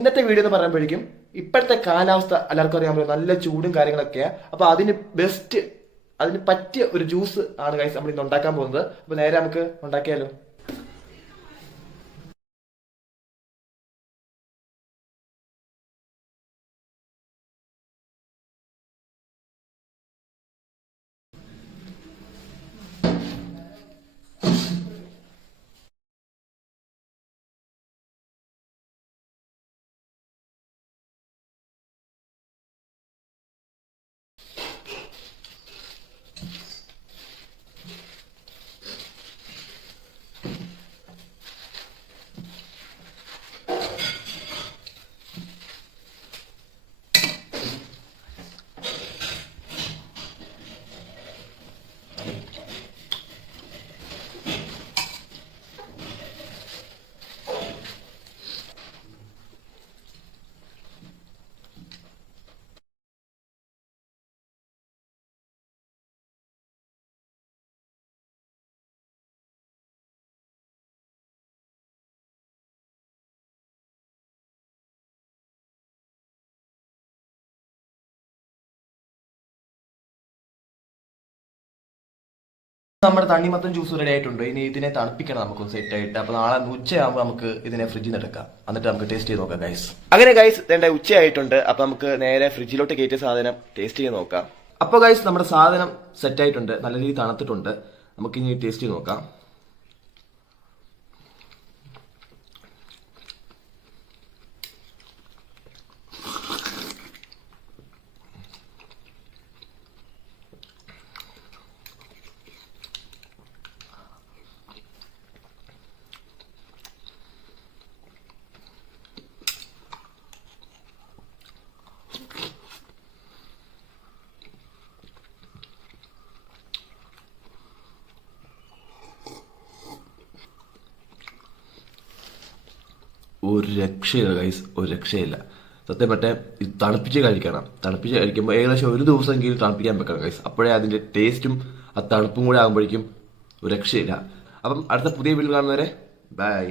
ഇന്നത്തെ വീഡിയോ എന്ന് പറയുമ്പോഴേക്കും ഇപ്പോഴത്തെ കാലാവസ്ഥ എല്ലാവർക്കും അറിയാമല്ലോ, നല്ല ചൂടും കാര്യങ്ങളൊക്കെയാണ്. അപ്പൊ അതിന് പറ്റിയ ഒരു ജ്യൂസ് ആണ് ഗൈസ് നമ്മൾ ഇന്ന് ഉണ്ടാക്കാൻ പോകുന്നത്. അപ്പൊ നേരെ നമുക്ക് ഉണ്ടാക്കിയാലോ. നമ്മുടെ തണ്ണിമത്തൻ ജ്യൂസ് റെഡി ആയിട്ടുണ്ട്. ഇനി ഇതിനെ തണുപ്പിക്കണം നമുക്ക് സെറ്റ് ആയിട്ട്. അപ്പൊ നാളെ ഉച്ചയാകുമ്പോൾ നമുക്ക് ഇതിനെ ഫ്രിഡ്ജിൽ നിന്ന് എടുക്കാം, എന്നിട്ട് നമുക്ക് ടേസ്റ്റ് ചെയ്ത് നോക്കാം ഗൈസ്. അങ്ങനെ ഗൈസ് എന്റെ ഉച്ചയായിട്ടുണ്ട്. അപ്പൊ നമുക്ക് നേരെ ഫ്രിഡ്ജിലോട്ട് കയറ്റിയ സാധനം ടേസ്റ്റ് ചെയ്ത് നോക്കാം. അപ്പൊ ഗൈസ് നമ്മുടെ സാധനം സെറ്റ് ആയിട്ടുണ്ട്, നല്ല രീതിയിൽ തണുത്തിട്ടുണ്ട്. നമുക്ക് ഇനി ടേസ്റ്റ് ചെയ്ത് നോക്കാം. ഒരു രക്ഷയില്ല ഗൈസ്, ഒരു രക്ഷയില്ല. സത്യം പറ്റേ ഇത് തണുപ്പിച്ച് കഴിക്കണം. തണുപ്പിച്ച് കഴിക്കുമ്പോൾ ഏകദേശം ഒരു ദിവസമെങ്കിലും തണുപ്പിക്കാൻ വെക്കണം ഗൈസ്. അപ്പോഴേ അതിന്റെ ടേസ്റ്റും ആ തണുപ്പും കൂടെ ആകുമ്പോഴേക്കും ഒരു രക്ഷയില്ല. അപ്പം അടുത്ത പുതിയ വീഡിയോ കാണുന്നവരെ ബൈ.